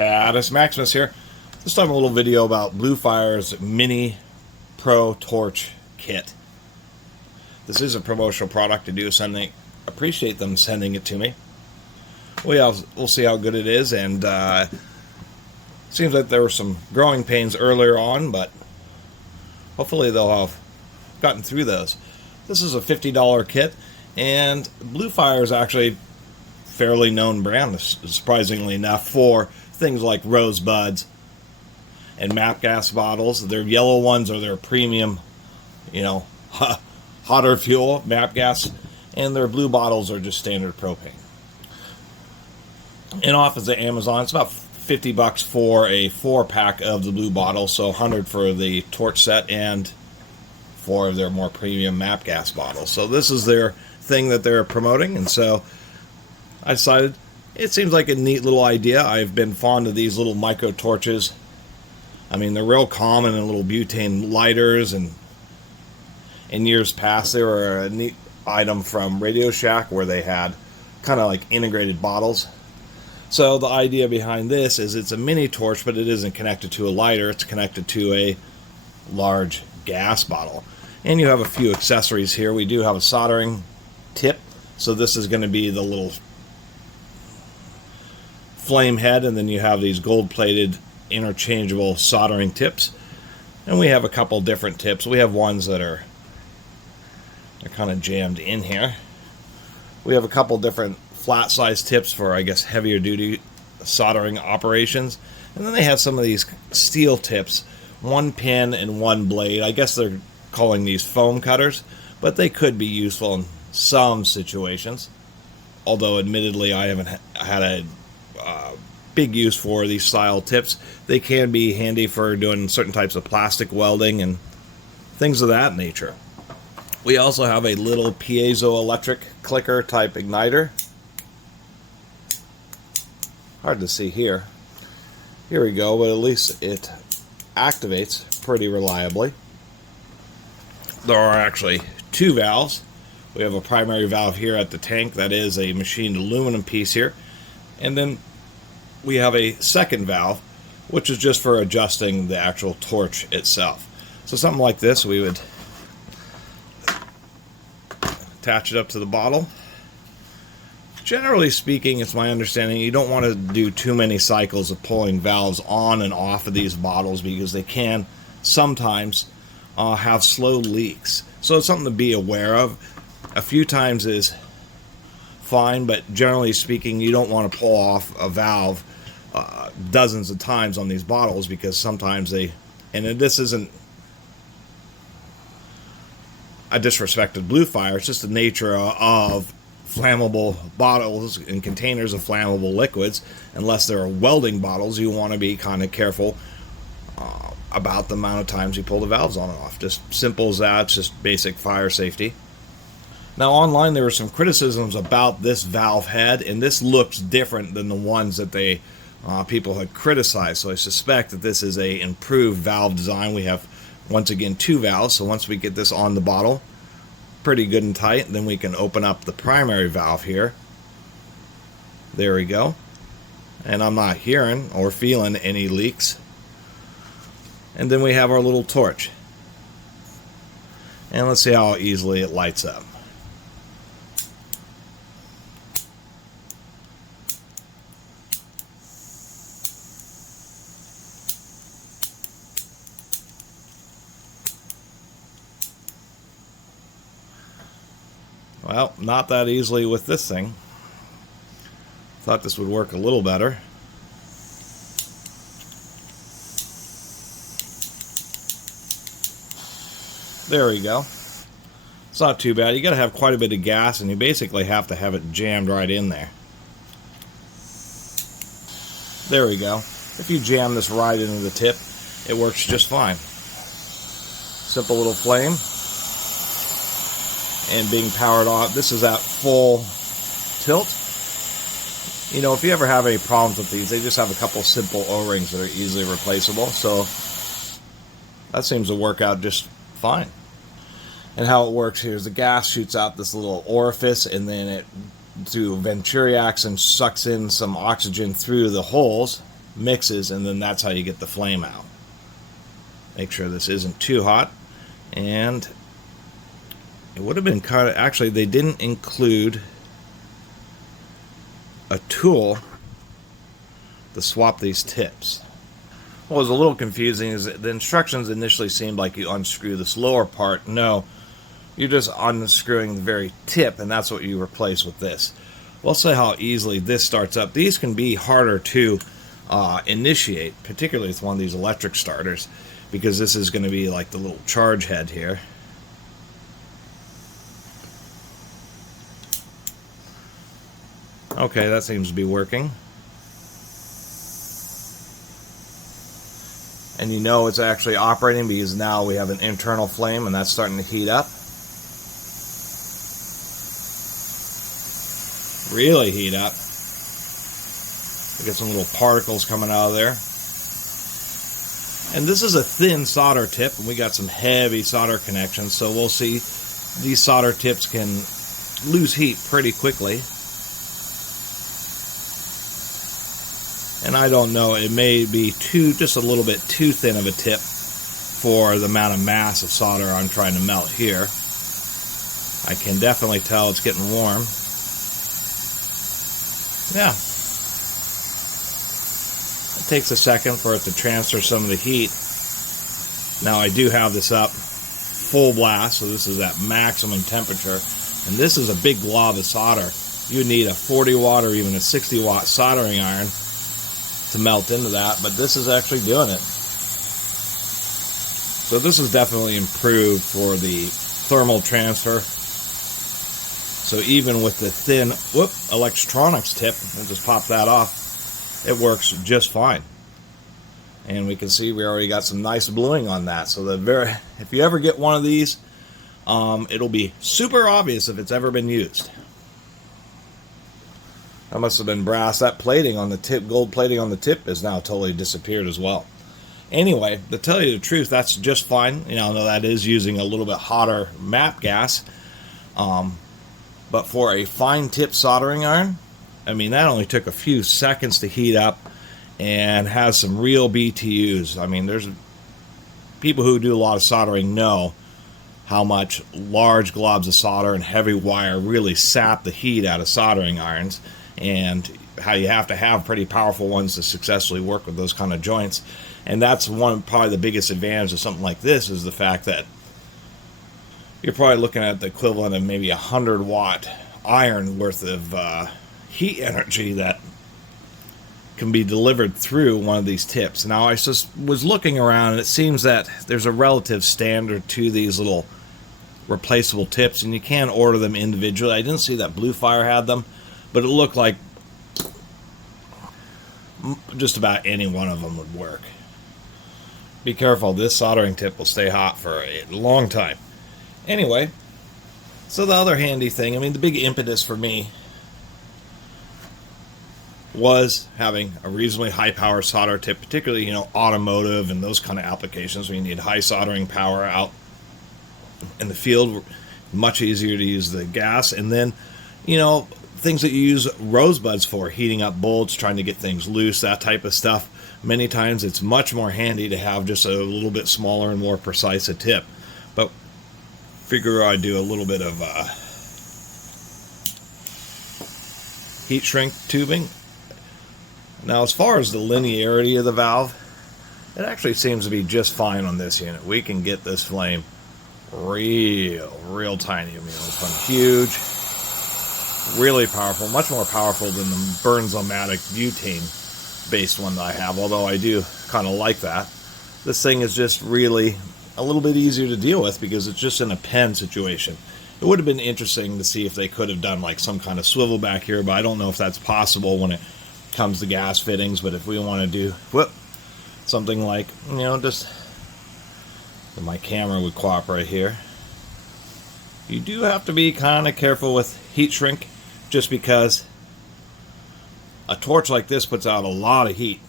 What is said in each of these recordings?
Catus, Maximus here. This time a little video about BlueFire's Mini Pro Torch Kit. This is a promotional product. I do appreciate them sending it to me. We'll see how good it is, and seems like there were some growing pains earlier on, but hopefully they'll have gotten through those. This is a $50 kit, and BlueFire is actually fairly known brand, surprisingly enough, for things like rosebuds and MAPP gas bottles. Their yellow ones are their premium, hotter fuel, MAPP gas, and their blue bottles are just standard propane. And off of the Amazon, it's about $50 for a 4-pack of the blue bottle, so $100 for the torch set and 4 of their more premium MAPP gas bottles. So this is their thing that they're promoting, and so I decided it seems like a neat little idea. I've been fond of these little micro torches. I mean, they're real common in little butane lighters, and in years past they were a neat item from Radio Shack where they had kind of like integrated bottles. So the idea behind this is it's a mini torch, but it isn't connected to a lighter. It's connected to a large gas bottle. And you have a few accessories here. We do have a soldering tip. So this is going to be the little flame head, and then you have these gold-plated interchangeable soldering tips. And we have a couple different tips. We have ones that they're kind of jammed in here. We have a couple different flat size tips for, I guess, heavier duty soldering operations. And then they have some of these steel tips, 1 pin and 1 blade. I guess they're calling these foam cutters, but they could be useful in some situations. Although admittedly I haven't had a big use for these style tips. They can be handy for doing certain types of plastic welding and things of that nature. We also have a little piezoelectric clicker type igniter. Hard to see here. Here we go, but at least it activates pretty reliably. There are actually 2 valves. We have a primary valve here at the tank that is a machined aluminum piece here, and then we have a second valve which is just for adjusting the actual torch itself. So something like this, we would attach it up to the bottle. Generally speaking, it's my understanding you don't want to do too many cycles of pulling valves on and off of these bottles because they can sometimes have slow leaks. So it's something to be aware of. A few times is fine, but generally speaking, you don't want to pull off a valve dozens of times on these bottles because sometimes they, and this isn't a disrespect to BlueFire, it's just the nature of flammable bottles and containers of flammable liquids. Unless they're welding bottles, you want to be kind of careful about the amount of times you pull the valves on and off. Just simple as that. It's just basic fire safety. Now online there were some criticisms about this valve head, and this looks different than the ones that people had criticized. So I suspect that this is a improved valve design. We have once again 2 valves, so once we get this on the bottle pretty good and tight, then we can open up the primary valve here. There we go. And I'm not hearing or feeling any leaks. And then we have our little torch. And let's see how easily it lights up. Well, not that easily with this thing. Thought this would work a little better. There we go. It's not too bad. You got to have quite a bit of gas, and you basically have to have it jammed right in there. There we go. If you jam this right into the tip, it works just fine. Simple little flame. And being powered on. This is at full tilt. If you ever have any problems with these, they just have a couple simple O-rings that are easily replaceable. So that seems to work out just fine. And how it works here is the gas shoots out this little orifice, and then it, through venturi action, sucks in some oxygen through the holes, mixes, and then that's how you get the flame out. Make sure this isn't too hot. And it would have been kind of, actually they didn't include a tool to swap these tips. What was a little confusing is that the instructions initially seemed like you unscrew this lower part. No, you're just unscrewing the very tip, and that's what you replace with this. We'll see how easily this starts up. These can be harder to initiate, particularly with one of these electric starters, because this is going to be like the little charge head here. Okay, that seems to be working. And you know it's actually operating because now we have an internal flame and that's starting to heat up. Really heat up. We get some little particles coming out of there. And this is a thin solder tip, and we got some heavy solder connections, so we'll see these solder tips can lose heat pretty quickly. And I don't know, it may be just a little bit too thin of a tip for the amount of mass of solder I'm trying to melt here. I can definitely tell it's getting warm. Yeah. It takes a second for it to transfer some of the heat. Now I do have this up full blast, so this is at maximum temperature. And this is a big glob of solder. You need a 40 watt or even a 60 watt soldering iron to melt into that, but this is actually doing it. So this is definitely improved for the thermal transfer. So even with the thin electronics tip, we'll just pop that off, it works just fine. And we can see we already got some nice bluing on that. So if you ever get one of these, it'll be super obvious if it's ever been used. That must have been brass. That plating on the tip, gold plating on the tip, has now totally disappeared as well. Anyway, to tell you the truth, that's just fine. You know, that is using a little bit hotter MAPP gas. But for a fine tip soldering iron, I mean, that only took a few seconds to heat up and has some real BTUs. I mean, there's people who do a lot of soldering know how much large globs of solder and heavy wire really sap the heat out of soldering irons, and how you have to have pretty powerful ones to successfully work with those kind of joints. And that's probably the biggest advantage of something like this, is the fact that you're probably looking at the equivalent of maybe 100 watt iron worth of heat energy that can be delivered through one of these tips. Now I just was looking around, and it seems that there's a relative standard to these little replaceable tips, and you can order them individually. I didn't see that BlueFire had them, but it looked like just about any one of them would work. Be careful, this soldering tip will stay hot for a long time. Anyway, so the other handy thing, I mean, the big impetus for me was having a reasonably high power solder tip, particularly, you know, automotive and those kind of applications where you need high soldering power out in the field. Much easier to use the gas. And then, you know, things that you use rosebuds for, heating up bolts, trying to get things loose, that type of stuff. Many times it's much more handy to have just a little bit smaller and more precise a tip. But figure I'd do a little bit of heat shrink tubing. Now, as far as the linearity of the valve, it actually seems to be just fine on this unit. We can get this flame real tiny. I mean, it's one huge, really powerful, much more powerful than the Burns-O-Matic butane-based one that I have, although I do kind of like that. This thing is just really a little bit easier to deal with because it's just in a pen situation. It would have been interesting to see if they could have done like some kind of swivel back here, but I don't know if that's possible when it comes to gas fittings. But if we want to do something like, you know, just if my camera would cooperate here, you do have to be kind of careful with heat shrink, just because a torch like this puts out a lot of heat,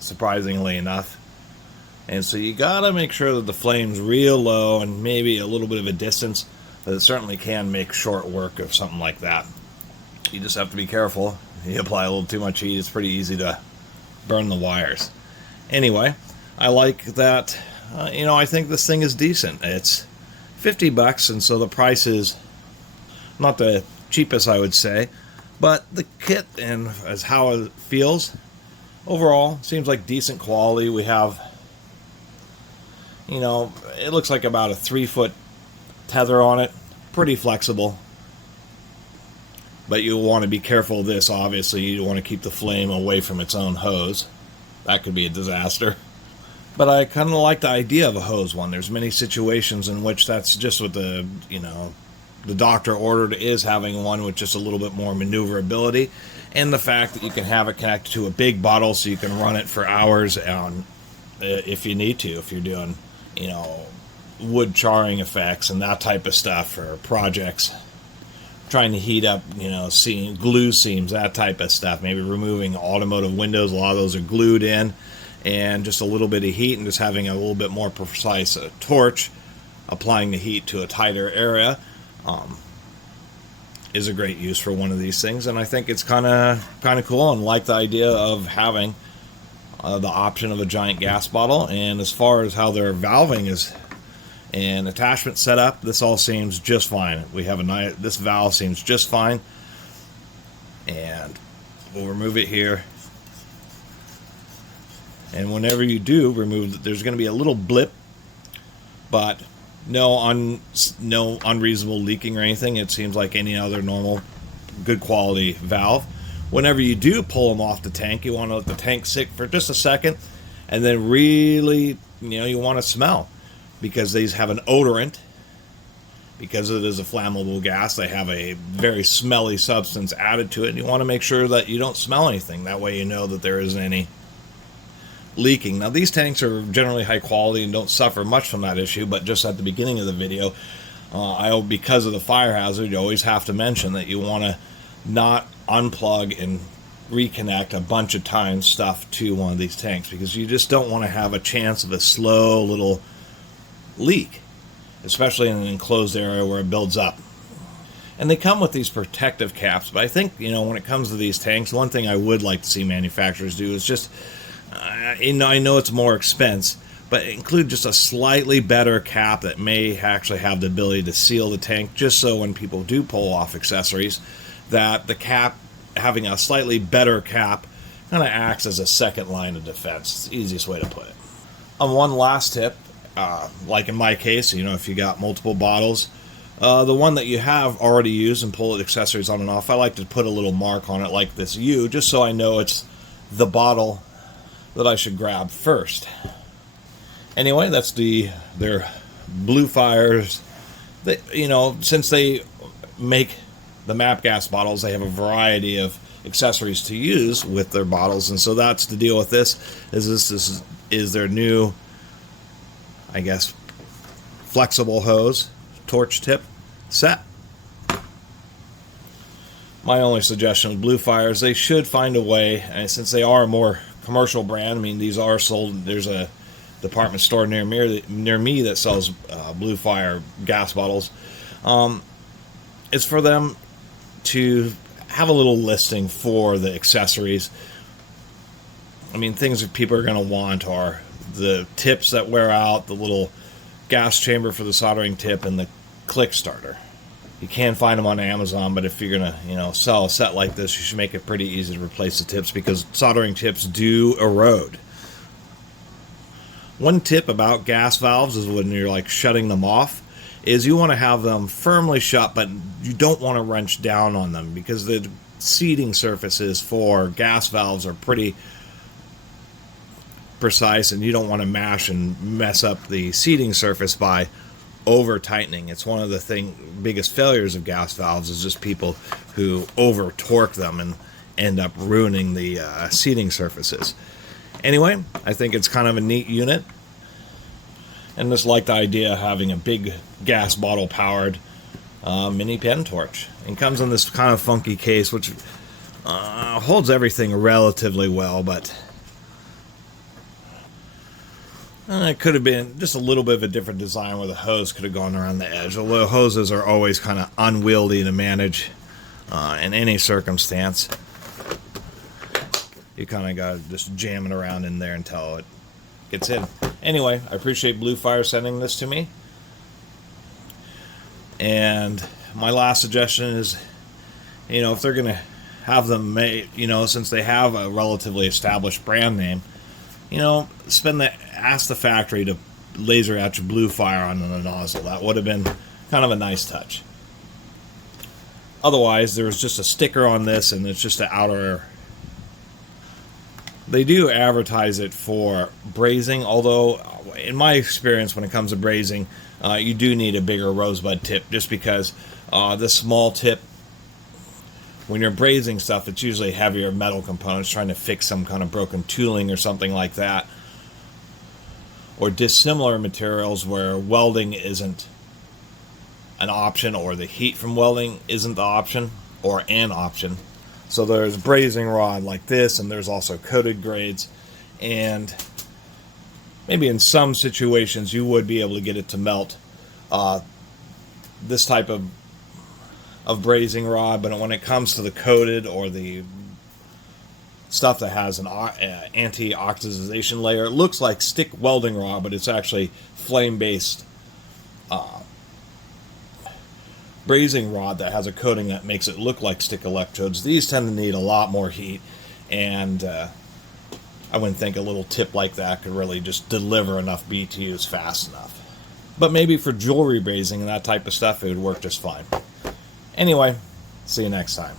surprisingly enough. And so you gotta make sure that the flame's real low and maybe a little bit of a distance, but it certainly can make short work of something like that. You just have to be careful. You apply a little too much heat, it's pretty easy to burn the wires. Anyway, I like that. I think this thing is decent. It's $50, and so the price is not the cheapest, I would say, but the kit and as how it feels overall seems like decent quality. We have, it looks like about a 3-foot tether on it, pretty flexible. But you want to be careful of this, obviously. You want to keep the flame away from its own hose. That could be a disaster. But I kind of like the idea of a hose one. There's many situations in which that's just what the doctor ordered, is having one with just a little bit more maneuverability. And the fact that you can have it connected to a big bottle so you can run it for hours if you need to. If you're doing, wood charring effects and that type of stuff for projects. Trying to heat up, glue seams, that type of stuff. Maybe removing automotive windows. A lot of those are glued in. And just a little bit of heat and just having a little bit more precise torch, applying the heat to a tighter area, is a great use for one of these things. And I think it's kind of cool, and like the idea of having the option of a giant gas bottle. And as far as how their valving is and attachment setup, this all seems just fine. We have this valve seems just fine, and we'll remove it here. And whenever you do remove, there's going to be a little blip, but no unreasonable leaking or anything. It seems like any other normal, good quality valve. Whenever you do pull them off the tank, you want to let the tank sit for just a second, and then really, you want to smell, because these have an odorant. Because it is a flammable gas, they have a very smelly substance added to it, and you want to make sure that you don't smell anything. That way you know that there isn't any leaking. Now, these tanks are generally high quality and don't suffer much from that issue, but just at the beginning of the video, because of the fire hazard, you always have to mention that you want to not unplug and reconnect a bunch of times stuff to one of these tanks, because you just don't want to have a chance of a slow little leak, especially in an enclosed area where it builds up. And they come with these protective caps, but I think, when it comes to these tanks, one thing I would like to see manufacturers do is just, I know it's more expense, but include just a slightly better cap that may actually have the ability to seal the tank, just so when people do pull off accessories, that the cap, having a slightly better cap, kind of acts as a second line of defense. It's the easiest way to put it. One last tip, like in my case, if you got multiple bottles, the one that you have already used and pull accessories on and off, I like to put a little mark on it like this U, just so I know it's the bottle that I should grab first. Anyway, that's their BlueFires. Since they make the MAPP gas bottles, they have a variety of accessories to use with their bottles, and so that's the deal with this. This is their new, I guess, flexible hose torch tip set. My only suggestion with BlueFire is they should find a way, and since they are a more commercial brand, these are sold. There's a department store near me that sells BlueFire gas bottles. It's for them to have a little listing for the accessories. Things that people are going to want are the tips that wear out, the little gas chamber for the soldering tip, and the click starter. You can find them on Amazon, but if you're going to, sell a set like this, you should make it pretty easy to replace the tips, because soldering tips do erode. One tip about gas valves is when you're shutting them off, is you want to have them firmly shut, but you don't want to wrench down on them, because the seating surfaces for gas valves are pretty precise, and you don't want to mash and mess up the seating surface by over tightening. It's one of the biggest failures of gas valves, is just people who over torque them and end up ruining the seating surfaces. Anyway, I think it's kind of a neat unit, and just like the idea of having a big gas bottle powered mini pen torch. It comes in this kind of funky case, which holds everything relatively well, but it could have been just a little bit of a different design where the hose could have gone around the edge. Although hoses are always kind of unwieldy to manage in any circumstance. You kind of got to just jam it around in there until it gets in. Anyway, I appreciate BlueFire sending this to me. And my last suggestion is, if they're going to have them made, since they have a relatively established brand name, ask the factory to laser out your BlueFire on the nozzle. That would have been kind of a nice touch. Otherwise, there's just a sticker on this, and it's just an outer. They do advertise it for brazing, although in my experience when it comes to brazing, you do need a bigger rosebud tip, just because the small tip, when you're brazing stuff, it's usually heavier metal components trying to fix some kind of broken tooling or something like that, or dissimilar materials where welding isn't an option, or the heat from welding isn't the option or an option. So there's brazing rod like this, and there's also coated grades, and maybe in some situations you would be able to get it to melt this type of brazing rod, but when it comes to the coated or the stuff that has an anti-oxidization layer, it looks like stick welding rod, but it's actually flame-based brazing rod that has a coating that makes it look like stick electrodes. These tend to need a lot more heat, and I wouldn't think a little tip like that could really just deliver enough BTUs fast enough. But maybe for jewelry brazing and that type of stuff, it would work just fine. Anyway, see you next time.